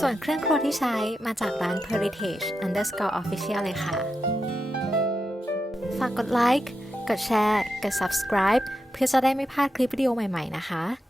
ส่วนเครื่องครัวที่ใช้มาจากร้าน heritage_official เลยค่ะ ฝากกดไลค์ กดแชร์ กด subscribe เพื่อจะได้ไม่พลาดคลิปวิดีโอใหม่ๆนะคะ